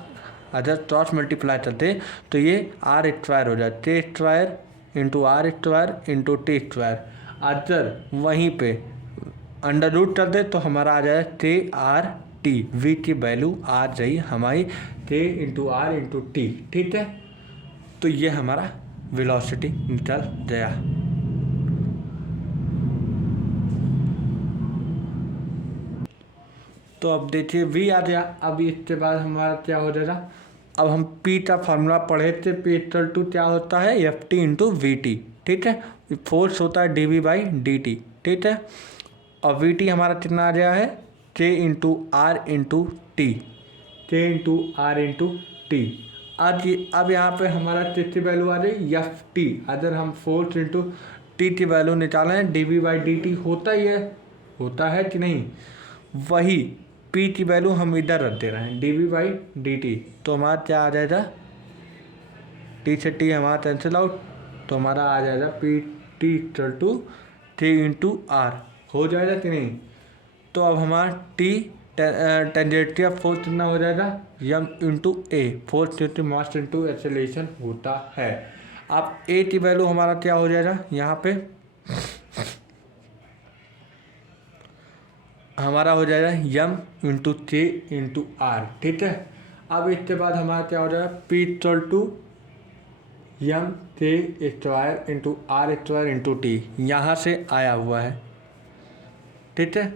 अगर क्रॉस मल्टीप्लाई करते तो ये आर स्क्वायर हो जाए, T square into R square into T square. अगर वहीं पे अंडर रूट कर दे तो हमारा आ जाए के आर टी, वी की वैल्यू आ जाए हमारी के इंटू आर इंटू टी। ठीक है, तो ये हमारा वेलोसिटी निकल गया। तो अब देखिए वी आ गया। अब इसके बाद हमारा क्या हो जाएगा, अब हम पी का फार्मूला पढ़े थे, पी इक्वल टू क्या होता है F T into V T. ठीक है, फोर्स होता है D we by D T. ठीक है, और वी टी हमारा कितना आ गया है के इंटू आर इंटू टी, के इंटू आर इंटू टी। अब यहाँ पे हमारा कितनी वैल्यू आ रही एफ टी। अगर हम फोर्स इंटू टी की वैल्यू निकालें D we by D T होता है कि नहीं, वही पी की वैल्यू हम इधर रख दे रहे हैं D we by D T. तो हमारा क्या आ जाएगा, टी से टी हमारा कैंसिल आउट, तो हमारा आ जाएगा P T equal to T into R. हो जाएगा कि नहीं। तो अब हमारा टी टेंजेंशियल फोर्स कितना हो जाएगा M into A, force into mass into acceleration होता है। अब ए की वैल्यू हमारा क्या हो जाएगा, यहाँ पे हमारा हो जाएगा यम इंटू के इंटू आर। ठीक है, अब इसके बाद हमारा क्या हो जाएगा P equal to M K square into R square into T, यहाँ से आया हुआ है। ठीक है,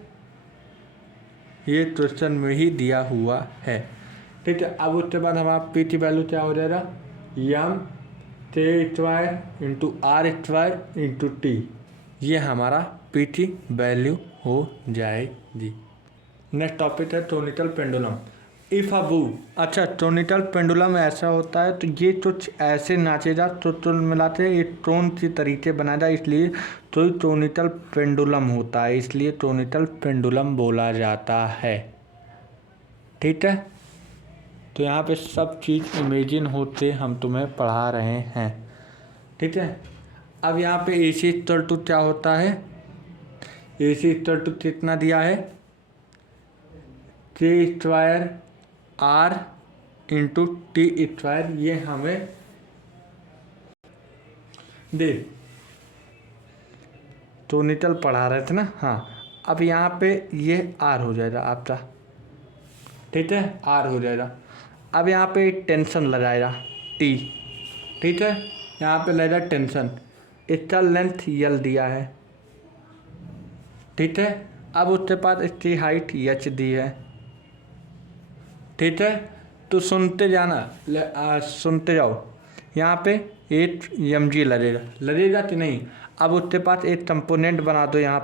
ये क्वेश्चन में ही दिया हुआ है। ठीक है, अब उसके बाद हमारा पी की वैल्यू क्या हो जाएगा M K square into R square into T, ये हमारा पी की वैल्यू हो जाएगी। नेक्स्ट टॉपिक है टोनिकल पेंडुलम। इफ़ अ बूल, अच्छा टोनिकल पेंडुलम ऐसा होता है तो ये कुछ ऐसे नाचेगा तो मिलाते ये टोन के तरीके बनाएगा, इसलिए तो टोनिकल पेंडुलम होता है, इसलिए टोनिकल पेंडुलम बोला जाता है। ठीक है, तो यहाँ पे सब चीज़ इमेजिन होते हम तुम्हें पढ़ा रहे हैं। ठीक है, अब यहाँ पे ए सी इक्वल टू क्या होता है, ए सी इक्वल टू कितना दिया है K square R into T square, ये हमें दे टोनिकल पढ़ा रहे थे ना। हाँ, अब यहाँ पे ये आर हो जाएगा आपका। ठीक है, आर हो जाएगा। अब यहाँ पे टेंशन लगाएगा टी। ठीक है, यहाँ पे लगेगा टेंशन, इसका लेंथ यल दिया है। ठीक है, अब उसके बाद इसकी हाइट एच दी है। ठीक है, तो सुनते जाना, सुनते जाओ। यहाँ पे 8 mg लगेगा कि नहीं। अब उसके पास एक कंपोनेंट बना दो यहाँ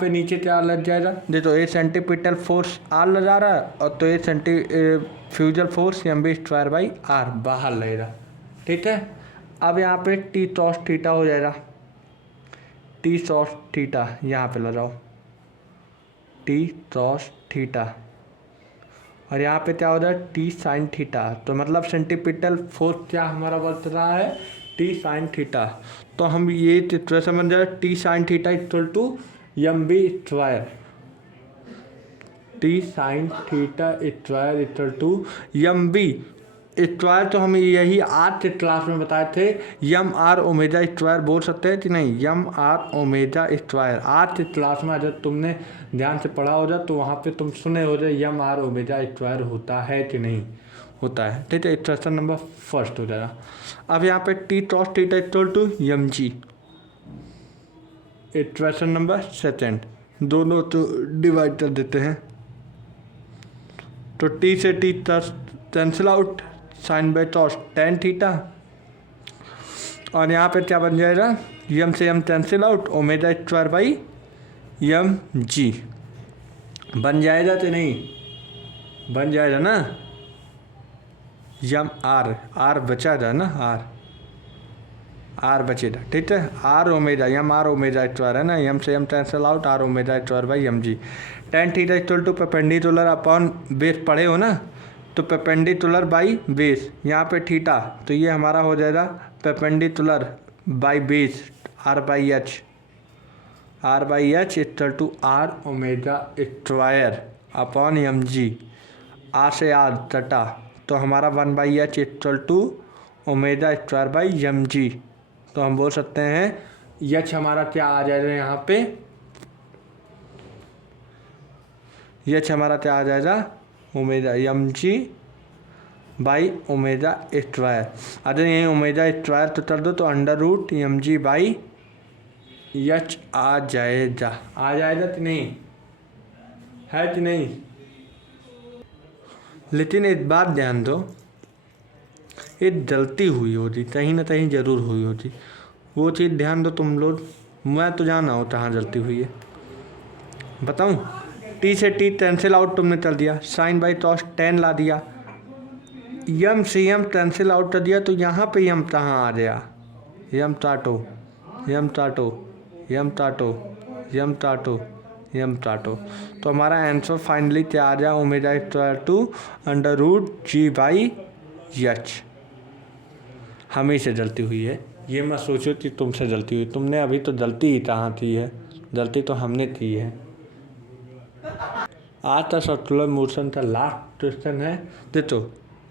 पे नीचे क्या लग जाएगा, देखो ए सेंटीपिटल फोर्स आर लगा रहा है और तो ए fugal force M B square by R बाहर लगेगा। ठीक है, अब यहाँ पे टी टॉस थीटा हो जाएगा, टी टॉस थीटा यहाँ पे लगाओ टी टॉस थीटा, और यहाँ पे क्या हो जाए टी साइन थीटा। तो मतलब सेंटीपिटल फोर्स क्या हमारा बच रहा है टी साइन थीटा। तो हम ये सिचुएशन बन जाए T sine theta equal to M B square, T sine theta square equal to M B square. तो हम यही आज के क्लास में बताए थे, यम आर ओमेगा स्क्वायर बोल सकते हैं कि नहीं, यम आर ओमेगा स्क्वायर। आज के क्लास में अगर तुमने ध्यान से पढ़ा हो जाए तो वहाँ पे तुम सुने हो जाए यम आर ओमेगा स्क्वायर होता है कि नहीं होता है। ठीक है, क्वेश्चन नंबर फर्स्ट हो जाएगा। अब यहाँ पे T cos theta equal to M G, question number second, दोनों तो डिवाइड कर देते हैं। तो टी से T cancel out, sine by cos tan theta, और यहाँ पे क्या बन जाएगा यम से M cancel out, omega square by M G बन जाएगा तो नहीं, बन जाएगा ना, यम आर बचा जाए ना, आर बचेगा। ठीक है, R omega M R omega square है ना, यम से M cancel out, R omega square by M G. Tan theta equal to perpendicular upon base पढ़े हो ना, तो परपेंडिकुलर बाई बेस, यहाँ पे थीटा, तो ये हमारा हो जाएगा perpendicular by base R by H. R by H equal to are omega square upon M G. R से आर कटा तो हमारा 1/h equal to omega square by M G. तो हम बोल सकते हैं एच हमारा क्या आ जाएगा यहाँ पे, एच हमारा क्या आ जाएगा omega M G by omega square. अगर यही ओमेगा स्क्वायर तो कर दो तो under root M G by H आ जाएगा कि नहीं, है कि नहीं। लेकिन एक बात ध्यान दो, एक गलती हुई होती कहीं ना कहीं ज़रूर हुई होती, वो चीज़ ध्यान दो तुम लोग। मैं तो जाना हो कहाँ गलती हुई है बताऊँ। टी से टी कैंसिल आउट तुमने कर दिया, साइन बाई कॉस टेन ला दिया, यम से यम कैंसिल आउट कर दिया, तो यहाँ पे यम कहाँ आ गया, यम टाटो यम टाटो यम टाटो यम टाटो यम टाटो। तो हमारा आंसर फाइनली क्या आ गया, omega square to under root G by H. हमें से गलती हुई है, ये मत सोचो कि तुमसे गलती हुई, तुमने अभी तो गलती ही कहाँ की है, गलती तो हमने की है। आज का सर्कुलर मोशन का लास्ट क्वेश्चन है। देखो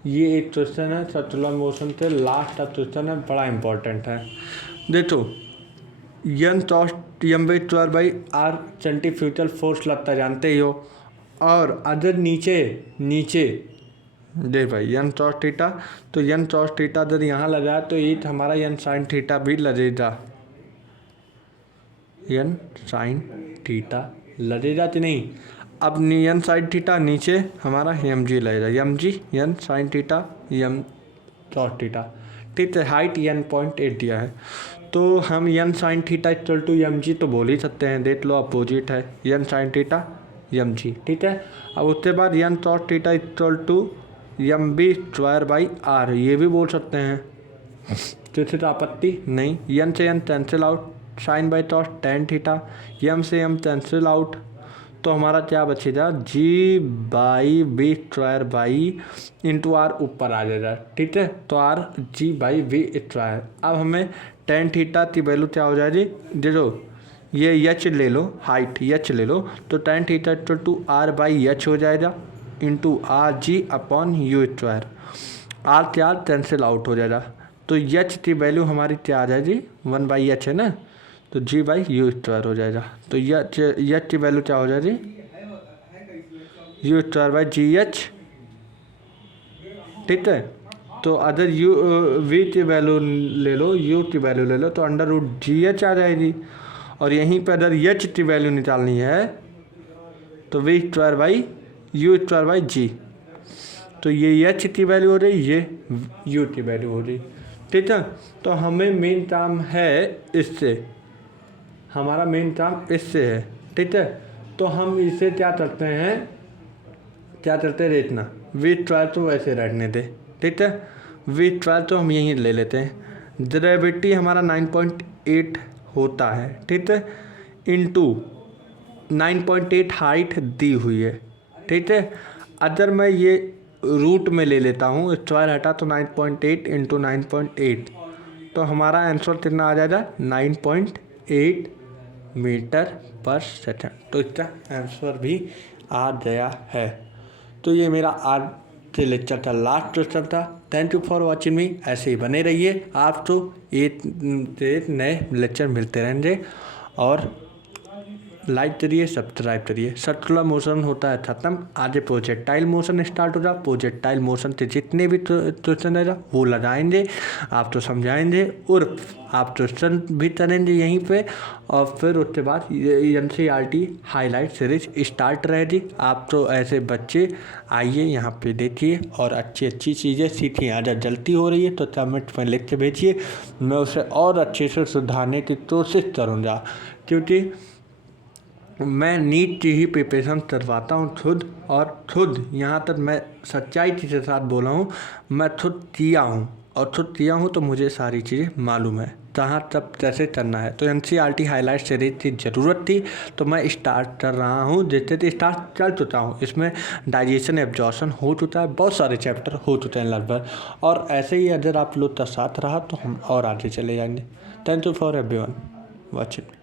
ये एक क्वेश्चन है सर्कुलर मोशन के लास्ट का क्वेश्चन है, बड़ा इंपॉर्टेंट है। देखो N cos M by square by R centrifugal force लगता जानते ही हो, और अगर नीचे दे भाई यन कॉस थीटा, तो यन कॉस थीटा अगर यहाँ लगा तो ये हमारा यन साइन थीटा भी लगेगा, यन साइन थीटा लगेगा कि नहीं। अब यन साइन थीटा नीचे हमारा एम जी लगेगा, M G N sine theta M cos theta, ठीक है। हाइट यन 0.8 दिया है, तो हम N sine theta equal to M G तो बोल ही सकते हैं, देख लो अपोजिट है N sine theta M G, ठीक है। अब उसके बाद N cos theta equal to M B square by are, ये भी बोल सकते हैं, किसी तो आपत्ति नहीं। यन से N cancel out, sine by cos tan theta, M से एम कैंसिल आउट, तो हमारा क्या बचेगा G by B square by into R ऊपर आ जाएगा, ठीक है। तो R G by V square. अब हमें टेन थीटा की वैल्यू क्या हो जाएगी, देखो ये एच ले लो, हाइट एच ले लो, तो tan theta equal to R by H हो जाएगा into R G upon U square. R क्या कैंसिल आउट हो जाएगा, तो एच की वैल्यू हमारी क्या आ जाएगी 1/h है ना, तो जी बाई यू स्क्वायर हो जाएगा। तो एच की वैल्यू क्या हो जाएगी you square by ji H, ठीक है। तो अगर यू वी की वैल्यू ले लो, यू की वैल्यू ले लो, तो अंडर रूट जी एच आ जाएगी। और यहीं पर अगर एच की वैल्यू निकालनी है तो V square by U square by G, तो ये एच की वैल्यू हो रही, ये यू की वैल्यू हो रही, ठीक है। तो हमें मेन काम है इससे, हमारा मेन काम इससे है, ठीक है। तो हम इसे क्या करते हैं देखना, वी ट्वेल्व तो वैसे रखने दे, ठीक है। वी ट्वेल्व तो हम यहीं ले लेते हैं, ग्रेविटी हमारा 9.8 होता है, ठीक है, इंटू 9.8 हाइट दी हुई है, ठीक है। अगर मैं ये रूट में ले लेता हूँ, स्क्वायर हटा तो 9.8 इंटू 9.8, तो हमारा आंसर कितना आ जाएगा 9.8 मीटर पर सेकंड। तो इसका आंसर भी आ गया है। तो ये मेरा आज के लेक्चर का लास्ट क्वेश्चन था। थैंक यू फॉर वॉचिंग मी, ऐसे ही बने रहिए, आपको एक नए लेक्चर मिलते रहेंगे, और लाइक करिए, सब्सक्राइब करिए। सर्कुलर मोशन होता है खत्म, आगे प्रोजेक्टाइल मोशन स्टार्ट होगा। प्रोजेक्टाइल मोशन के जितने भी क्वेश्चन रहेगा वो लगाएंगे, आप तो समझाएंगे, और आप क्वेश्चन भी करेंगे यहीं पे, और फिर उसके बाद NCERT हाईलाइट सीरीज स्टार्ट रहेगी। आप तो ऐसे बच्चे आइए यहाँ पे देखिए और अच्छी अच्छी चीज़ें सीखिए। अगर गलती हो रही है तो कमेंट में लिख के भेजिए, मैं उसे और अच्छे से सुधारने की कोशिश करूँगा, क्योंकि मैं नीट की ही प्रिपरेशन करवाता हूँ खुद, और खुद यहाँ तक मैं सच्चाई के साथ बोला हूँ, मैं खुद किया हूँ, और खुद किया हूँ तो मुझे सारी चीज़ें मालूम है कहाँ तब कैसे करना है। तो NCERT हाईलाइट सीरीज की ज़रूरत थी, तो मैं स्टार्ट कर रहा हूँ, जैसे स्टार्ट कर चुका हूँ। इसमें डाइजेशन एब्जॉर्प्शन हो चुका है, बहुत सारे चैप्टर हो चुके हैं लगभग, और ऐसे ही अगर आप लोग का साथ रहा तो हम और आगे चले जाएंगे। Thank you for everyone watching.